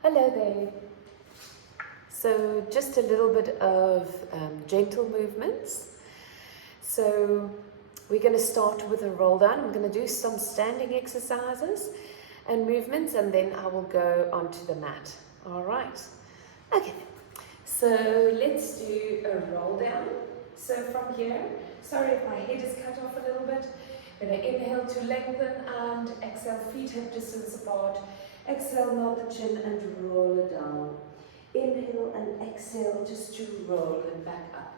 Hello there. So just a little bit of gentle movements. So we're going to start with a roll down. I'm going to do some standing exercises and movements, and then I will go onto the mat. All right. Okay. So let's do a roll down. So from here, sorry if my head is cut off a little bit. I'm going to inhale to lengthen and exhale, feet hip distance apart. Exhale, nod the chin and roll it down. Inhale and exhale just to roll it back up.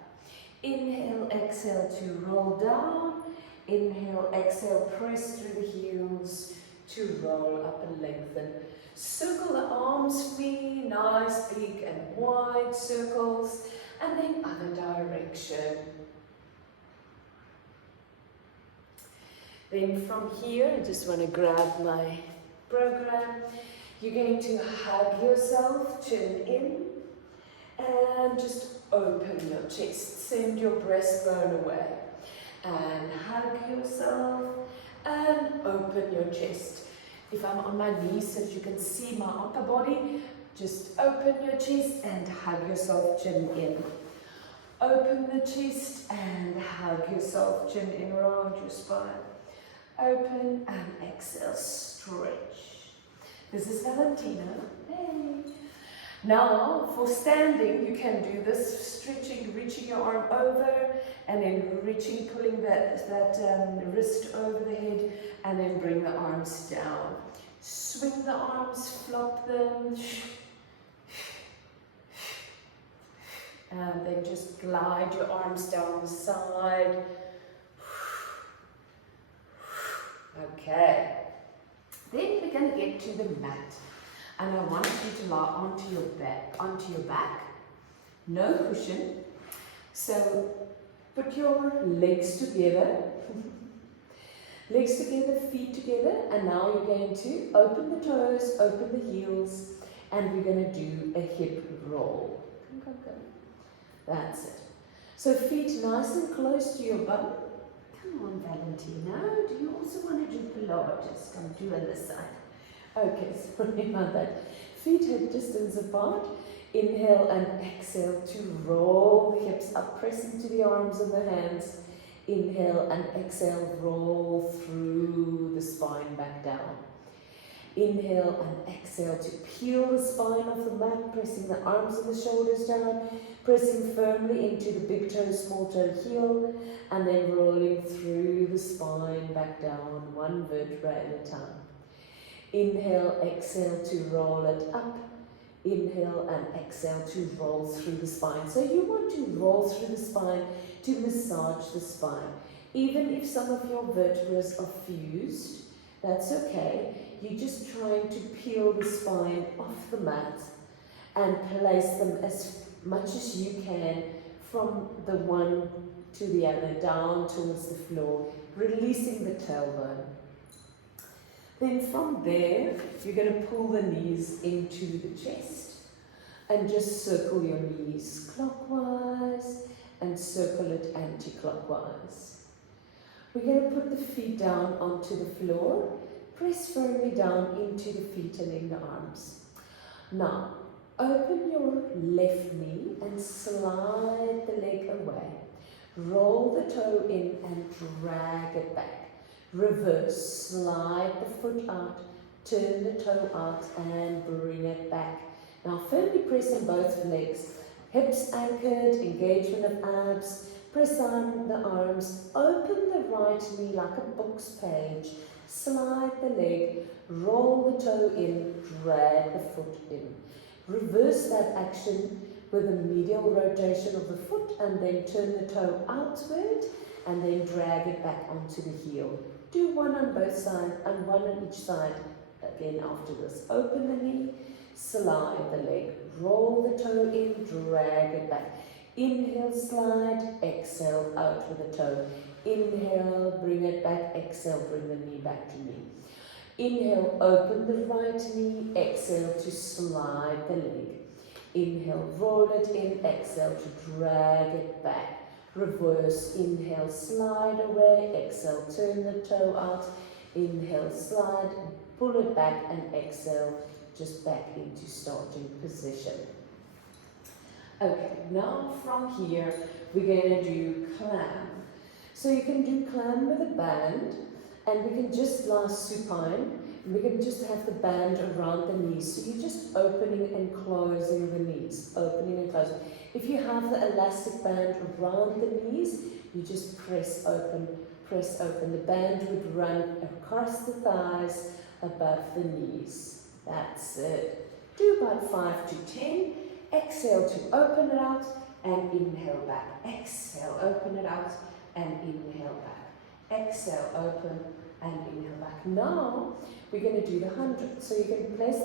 Inhale, exhale to roll down. Inhale, exhale, press through the heels to roll up and lengthen. Circle the arms for me, nice big and wide circles, and then other direction. Then from here, I just want to grab my program. You're going to hug yourself, chin in, and just open your chest. Send your breastbone away. And hug yourself and open your chest. If I'm on my knees so that you can see my upper body, just open your chest and hug yourself, chin in. Open the chest and hug yourself, chin in around your spine. Open and exhale, stretch. This is Valentina. Hey. Now, for standing, you can do this, stretching, reaching your arm over, and then reaching, pulling that wrist over the head, and then bring the arms down. Swing the arms, flop them, and then just glide your arms down the side. Okay. Then we're going to get to the mat. And I want you to lie onto your back, no cushion. So put your legs together, feet together, and now you're going to open the toes, open the heels, and we're going to do a hip roll. Come. That's it. So feet nice and close to your bum. Come on, Valentina. Do you also want to do Pilates? Come do on this side. Okay, sorry about that. Feet hip distance apart. Inhale and exhale to roll the hips up, press into the arms and the hands. Inhale and exhale, roll through the spine back down. Inhale and exhale to peel the spine off the mat, pressing the arms and the shoulders down, pressing firmly into the big toe, small toe, heel, and then rolling through the spine back down, one vertebra at a time. Inhale, exhale to roll it up. Inhale and exhale to roll through the spine. So you want to roll through the spine to massage the spine. Even if some of your vertebrae are fused, that's okay. You're just trying to peel the spine off the mat and place them as much as you can from the one to the other, down towards the floor, releasing the tailbone. Then from there, you're going to pull the knees into the chest and just circle your knees clockwise and circle it anti-clockwise. We're going to put the feet down onto the floor, press firmly down into the feet and in the arms. Now, open your left knee and slide the leg away. Roll the toe in and drag it back. Reverse, slide the foot out, turn the toe out and bring it back. Now firmly press in both legs, hips anchored, engagement of abs, press down the arms, open the right knee like a book's page, slide the leg, roll the toe in, drag the foot in. Reverse that action with a medial rotation of the foot and then turn the toe outward and then drag it back onto the heel. Do one on both sides and one on each side again after this. Open the knee, slide the leg, roll the toe in, drag it back. Inhale, slide, exhale, out with the toe. Inhale, bring it back, exhale, bring the knee back to knee. Inhale, open the right knee, exhale to slide the leg. Inhale, roll it in, exhale to drag it back. Reverse, inhale, slide away, exhale, turn the toe out, inhale, slide, pull it back and exhale, just back into starting position. Okay, now from here, we're going to do clam. So you can do clam with a band, and we can just lie supine, and we can just have the band around the knees. So you're just opening and closing the knees, opening and closing. If you have the elastic band around the knees, you just press open, press open. The band would run across the thighs, above the knees. That's it. Do about 5 to 10. Exhale to open it out and inhale back. Exhale, open it out and inhale back. Exhale, open and inhale back. Now we're going to do the 100. So you can press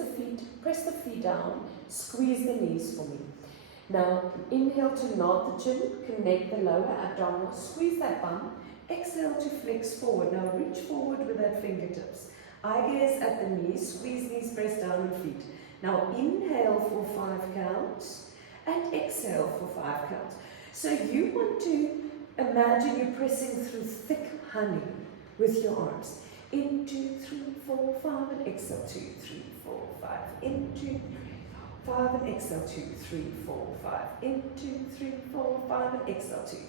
the feet down, squeeze the knees for me. Now inhale to nod the chin, connect the lower abdominal, squeeze that bum. Exhale to flex forward. Now reach forward with that fingertips. Eye gaze at the knees, squeeze knees, press down on feet. Now inhale for 5 counts and exhale for 5 counts. So you want to imagine you're pressing through thick honey with your arms. In 2, 3, 4, 5 and exhale 2, 3, 4, 5. In 2, 3, 4, 5 and exhale 2, 3, 4, 5. In 2, 3, 4, 5 and exhale 2, 3,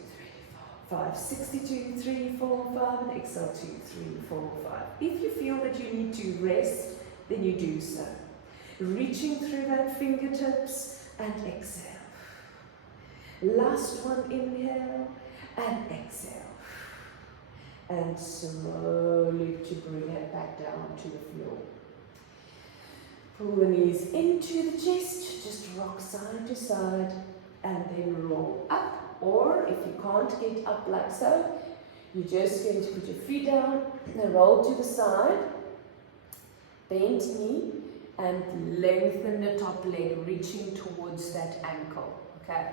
5, 62, 3, 4, 5 and exhale 2, 3, 4, 5. If you feel that you need to rest, then you do so. Reaching through that fingertips and exhale. Last one, inhale and exhale. And slowly to bring it back down to the floor. Pull the knees into the chest, just rock side to side and then roll up. Or if you can't get up like so, you're just going to put your feet down and roll to the side, bend knee, and lengthen the top leg, reaching towards that ankle. Okay,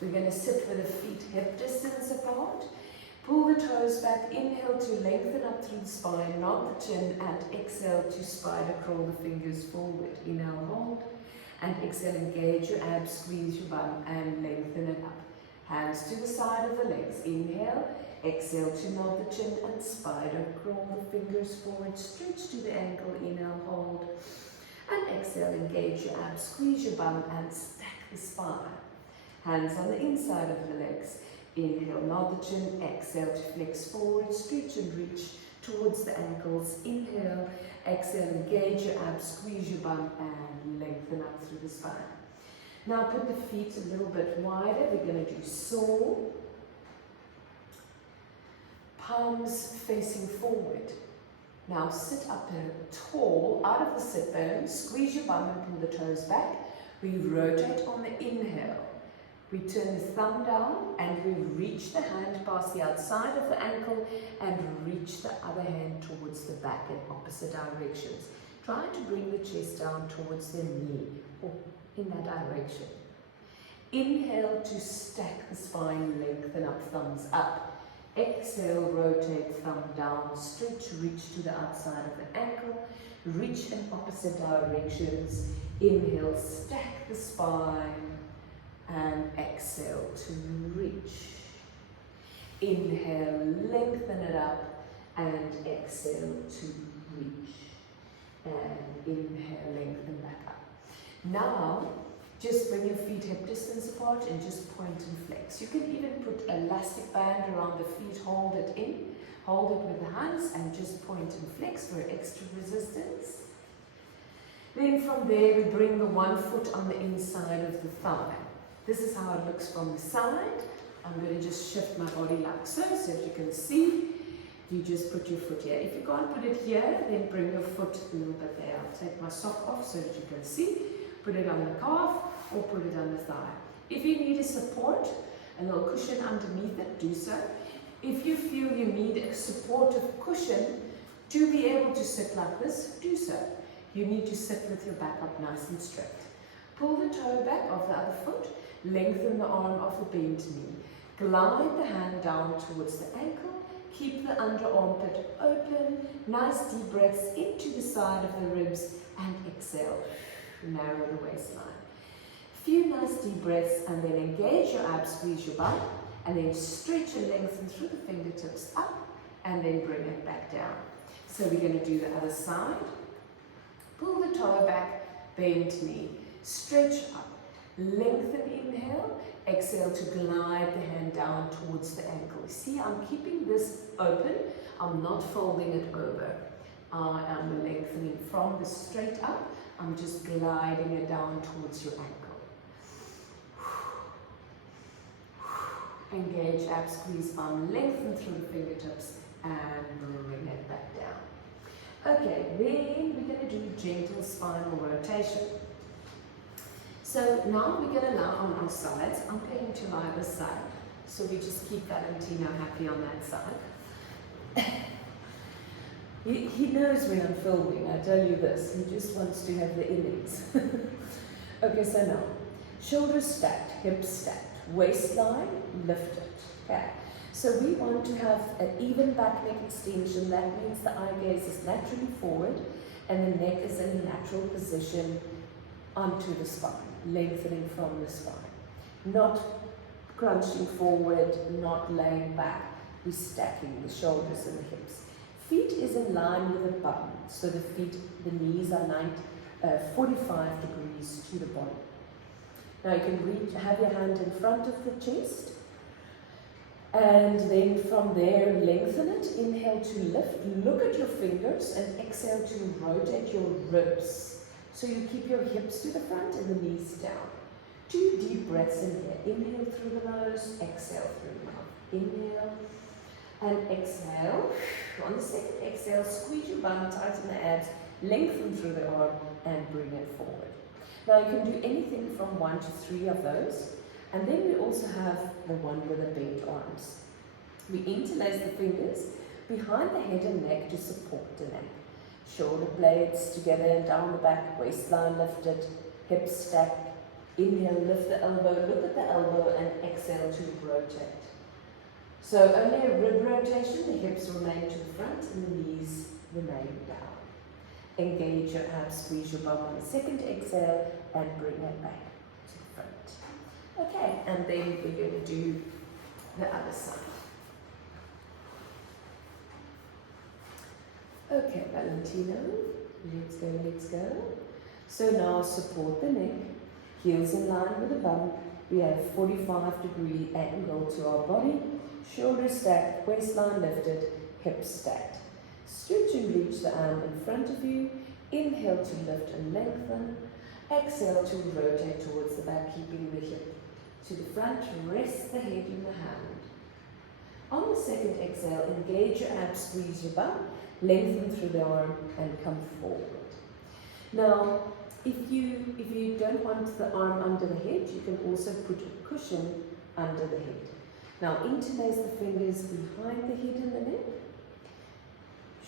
we're going to sit with the feet hip distance apart. Pull the toes back, inhale to lengthen up through the spine, nod the chin, and exhale to spider crawl the fingers forward. Inhale, hold, and exhale, engage your abs, squeeze your bum, and lengthen it up. Hands to the side of the legs. Inhale, exhale to nod the chin and spider crawl the fingers forward, stretch to the ankle. Inhale, hold, and exhale, engage your abs, squeeze your bum, and stack the spine. Hands on the inside of the legs. Inhale, nod the chin, exhale to flex forward, stretch and reach towards the ankles. Inhale, exhale, engage your abs, squeeze your bum, and lengthen up through the spine. Now put the feet a little bit wider. We're going to do saw. Palms facing forward. Now sit up tall, out of the sit bone, squeeze your bum and pull the toes back. We rotate on the inhale. We turn the thumb down and we reach the hand past the outside of the ankle and reach the other hand towards the back in opposite directions. Try to bring the chest down towards the knee or in that direction. Inhale to stack the spine, lengthen up, thumbs up. Exhale, rotate, thumb down, stretch, reach to the outside of the ankle, reach in opposite directions. Inhale, stack the spine, and exhale to reach. Inhale, lengthen it up, and exhale to reach. And inhale, lengthen back up. Now, just bring your feet hip distance apart and just point and flex. You can even put an elastic band around the feet, hold it in, hold it with the hands, and just point and flex for extra resistance. Then from there, we bring the one foot on the inside of the thigh. This is how it looks from the side. I'm going to just shift my body like so, so if you can see, you just put your foot here. If you can't put it here, then bring your foot a little bit there. I'll take my sock off so that you can see. Put it on the calf or put it on the thigh. If you need a support, a little cushion underneath it, do so. If you feel you need a supportive cushion to be able to sit like this, do so. You need to sit with your back up nice and straight. Pull the toe back of the other foot, lengthen the arm of the bent knee. Glide the hand down towards the ankle, keep the under armpit open, nice deep breaths into the side of the ribs, and exhale. Narrow the waistline. Few nice deep breaths, and then engage your abs, squeeze your bum, and then stretch and lengthen through the fingertips up, and then bring it back down. So we're going to do the other side. Pull the toe back, bent knee. Stretch up. Lengthen, inhale. Exhale to glide the hand down towards the ankle. See, I'm keeping this open. I'm not folding it over. I am lengthening from the straight up. I'm just gliding it down towards your ankle. Engage abs, squeeze arm, lengthen through the fingertips and bring it back down. Okay, then we're going to do gentle spinal rotation. So now we're going to lie on our sides. I'm going to lie this side. So we just keep Valentino happy on that side. He knows when I'm filming, I tell you this. He just wants to have the innings. Okay, so now, shoulders stacked, hips stacked, waistline lifted. Okay, so we want to have an even back neck extension. That means the eye gaze is naturally forward and the neck is in a natural position onto the spine, lengthening from the spine. Not crunching forward, not laying back. We're stacking the shoulders and the hips. Feet is in line with the bum, so the knees are 45 degrees to the body. Now you can have your hand in front of the chest, and then from there lengthen it. Inhale to lift, look at your fingers, and exhale to rotate your ribs. So you keep your hips to the front and the knees down. 2 deep breaths in here. Inhale through the nose, exhale through the mouth. Inhale. And exhale. On the second exhale, squeeze your bum, tighten the abs, lengthen through the arm, and bring it forward. Now you can do anything from 1 to 3 of those. And then we also have the one with the bent arms. We interlace the fingers behind the head and neck to support the neck. Shoulder blades together and down the back, waistline lifted, hips stacked. Inhale, lift the elbow, look at the elbow, and exhale to rotate. So only a rib rotation, the hips remain to the front and the knees remain down. Engage your abs, squeeze your bum on the second exhale and bring it back to the front. Okay, and then we're going to do the other side. Okay, Valentino, let's go. So now support the neck, heels in line with the bum. We have 45-degree angle to our body. Shoulders stacked, waistline lifted, hips stacked. Stretch and reach the arm in front of you. Inhale to lift and lengthen. Exhale to rotate towards the back, keeping the hip to the front. Rest the head in the hand. On the second exhale, engage your abs, squeeze your bum, lengthen through the arm and come forward. Now, if you don't want the arm under the head, you can also put a cushion under the head. Now interlace the fingers behind the head and the neck.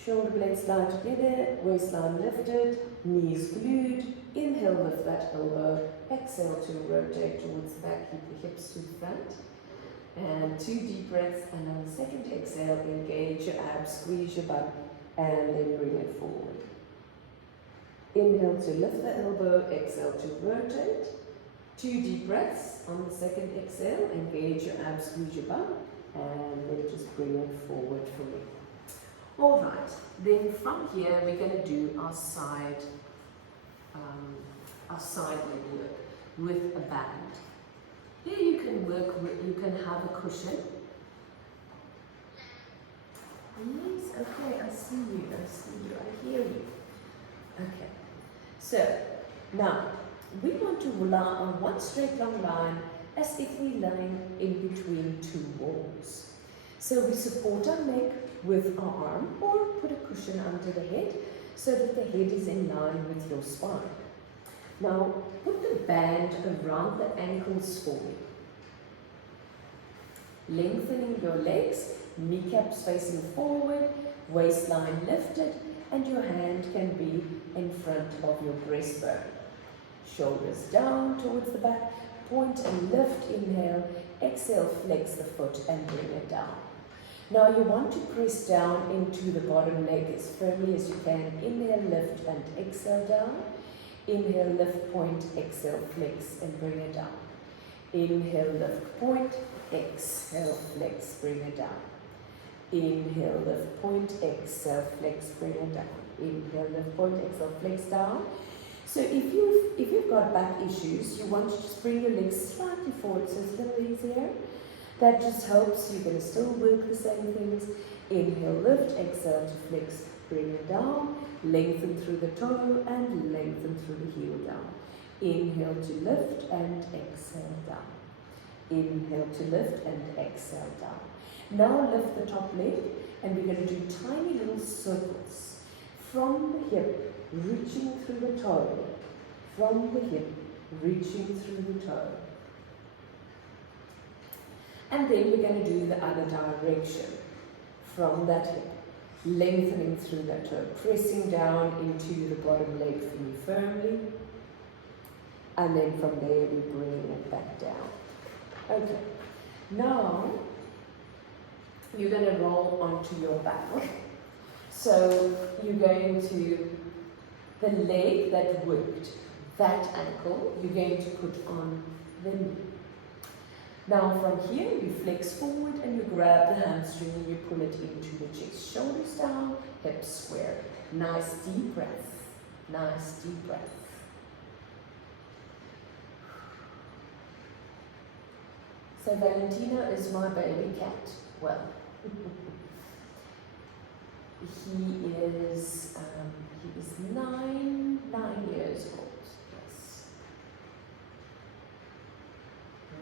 Shoulder blades lie together, waistline lifted, knees glued. Inhale, lift that elbow. Exhale to rotate towards the back, keep the hips to the front. And 2 deep breaths, and on the second exhale, engage your abs, squeeze your butt, and then bring it forward. Inhale to lift the elbow, exhale to rotate. 2 deep breaths. On the second exhale, engage your abs, squeeze your bum, and then just bring it forward for me. Alright, then from here we're going to do our side leg work with a band. Here you can have a cushion. Yes, okay, I see you, I hear you. Okay, so now we want to lie on one straight long line as if we're lying in between 2 walls. So we support our neck with our arm or put a cushion under the head so that the head is in line with your spine. Now put the band around the ankles for me. Lengthening your legs, kneecaps facing forward, waistline lifted, and your hand can be in front of your breastbone. Shoulders down towards the back, point and lift, inhale, exhale, flex the foot and bring it down. Now you want to press down into the bottom leg as firmly as you can. Inhale, lift and exhale down. Inhale, lift, point, exhale, flex and bring it down. Inhale, lift, point, exhale, flex, bring it down. Inhale, lift, point, exhale, flex, bring it down. Inhale, lift, point, exhale, flex down. So if you've got back issues, you want to just bring your legs slightly forward so it's a little easier. That just helps. You're going to still work the same things. Inhale, lift, exhale to flex, bring it down, lengthen through the toe and lengthen through the heel down. Inhale to lift and exhale down. Inhale to lift and exhale down. Now lift the top leg and we're going to do tiny little circles from the hip, reaching through the toe, from the hip, reaching through the toe. And then we're going to do the other direction, from that hip, lengthening through that toe, pressing down into the bottom leg firmly, and then from there we bring it back down. Okay, now you're going to roll onto your back. So you're going to, the leg that worked, that ankle, you're going to put on the knee. Now from here, you flex forward and you grab the hamstring and you pull it into the chest. Shoulders down, hips square. Nice deep breath. Nice deep breath. So Valentina is my baby cat. Well, he is 9 years old. Yes.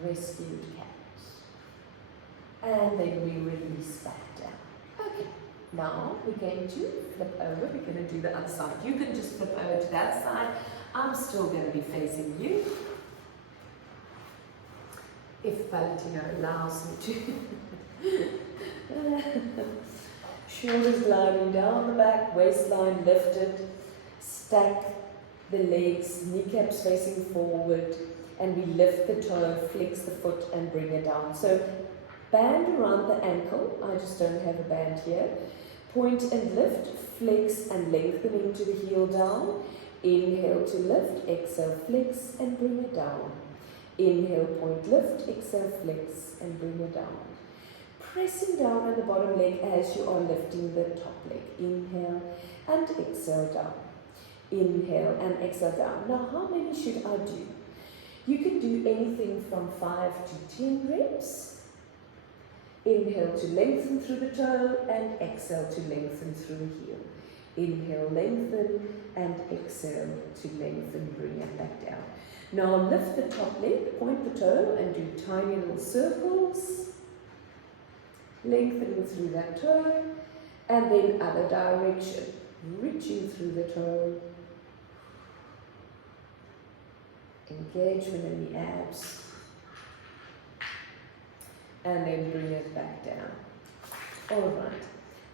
Rescued cat. And then we release back down. Okay, now we're going to flip over. We're going to do the other side. You can just flip over to that side. I'm still going to be facing you, if Valentina allows me to. Shoulders gliding down the back, waistline lifted, stack the legs, kneecaps facing forward, and we lift the toe, flex the foot and bring it down. So band around the ankle, I just don't have a band here. Point and lift, flex and lengthen into the heel down. Inhale to lift, exhale flex and bring it down. Inhale, point, lift, exhale flex and bring it down. Pressing down on the bottom leg as you are lifting the top leg. Inhale and exhale down. Inhale and exhale down. Now how many should I do? You can do anything from 5 to 10 reps. Inhale to lengthen through the toe and exhale to lengthen through the heel. Inhale, lengthen and exhale to lengthen, bring it back down. Now lift the top leg, point the toe and do tiny little circles. Lengthening through that toe and then other direction. Reaching through the toe. Engagement in the abs. And then bring it back down. Alright.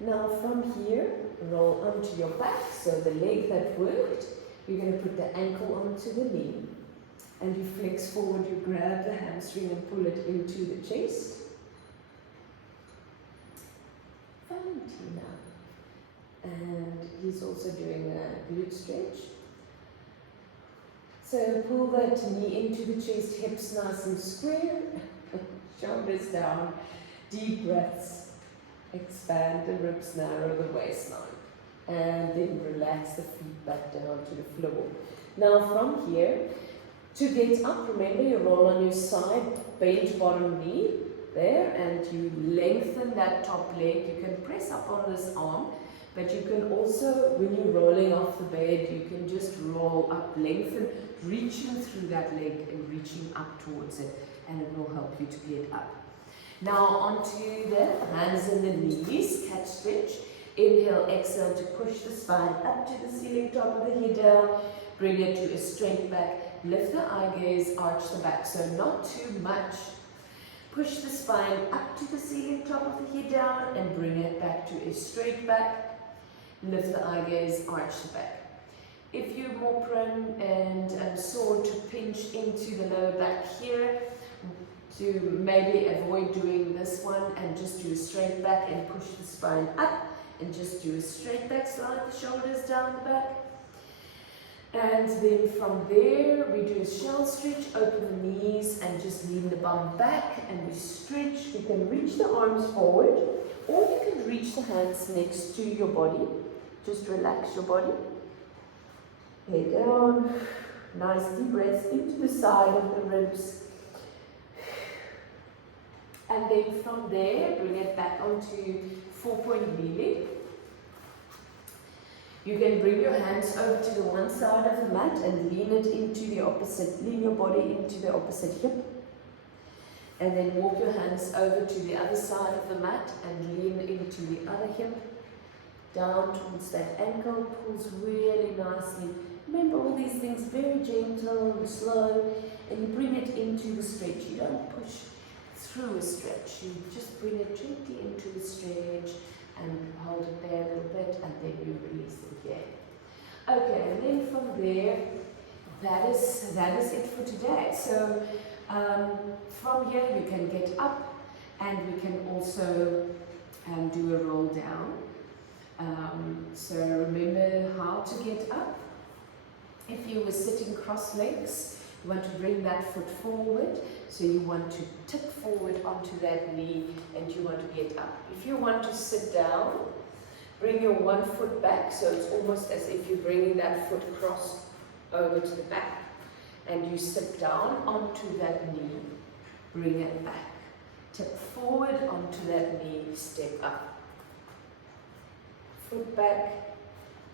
Now from here, roll onto your back. So the leg that worked, you're going to put the ankle onto the knee. And you flex forward, you grab the hamstring and pull it into the chest. Valentina. And he's also doing a glute stretch. So pull that knee into the chest, hips nice and square, shoulders down, deep breaths, expand the ribs, narrow the waistline, and then relax the feet back down to the floor. Now from here, to get up, remember you roll on your side, bend bottom knee, there, and you lengthen that top leg. You can press up on this arm, but you can also, when you're rolling off the bed, you can just roll up, lengthen, reaching through that leg and reaching up towards it, and it will help you to get up. Now onto the hands and the knees, cat stretch. Inhale, exhale to push the spine up to the ceiling, top of the head down, bring it to a straight back, lift the eye gaze, arch the back, so not too much. Push the spine up to the ceiling, top of the head down, and bring it back to a straight back. Lift the eye gaze, arch the back. If you're more prone and sore to pinch into the lower back here, to maybe avoid doing this one and just do a straight back and push the spine up and just do a straight back, slide the shoulders down the back. And then from there, we do a shell stretch, open the knees and just lean the bum back and we stretch. You can reach the arms forward or you can reach the hands next to your body. Just relax your body. Head down. Nice deep breaths into the side of the ribs. And then from there, bring it back onto 4-point kneeling. You can bring your hands over to the one side of the mat and lean your body into the opposite hip. And then walk your hands over to the other side of the mat and lean into the other hip. Down towards that ankle, pulls really nicely. Remember all these things very gentle and slow, and you bring it into the stretch. You don't push through a stretch, you just bring it gently into the stretch and hold it there a little bit, and then you release it again. Okay, and then from there, that is it for today. So from here you can get up, and we can also do a roll down. So remember how to get up. If you were sitting cross legs, you want to bring that foot forward. So you want to tip forward onto that knee and you want to get up. If you want to sit down, bring your one foot back. So it's almost as if you're bringing that foot cross over to the back. And you sit down onto that knee, bring it back. Tip forward onto that knee, step up. Foot back,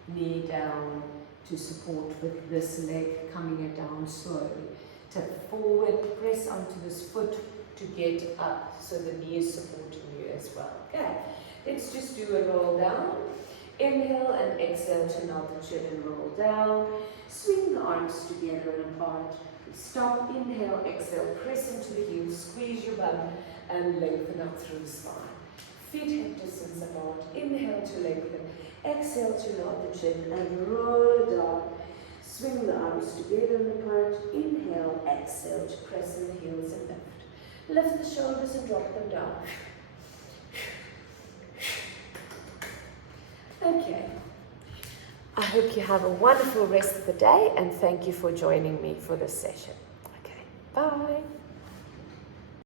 knee down to support with this leg, coming it down slowly. Tip forward, press onto this foot to get up, so the knee is supporting you as well. Okay, let's just do a roll down. Inhale and exhale to nod the chin and roll down. Swing the arms together and apart. Stop, inhale, exhale, press into the heels, squeeze your bum and lengthen up through the spine. Feet hip distance apart. Inhale to lengthen. Exhale to nod the chin and roll it down. Swing the arms together and apart. Inhale, exhale to press in the heels and lift. Lift the shoulders and drop them down. Okay. I hope you have a wonderful rest of the day, and thank you for joining me for this session. Okay, bye.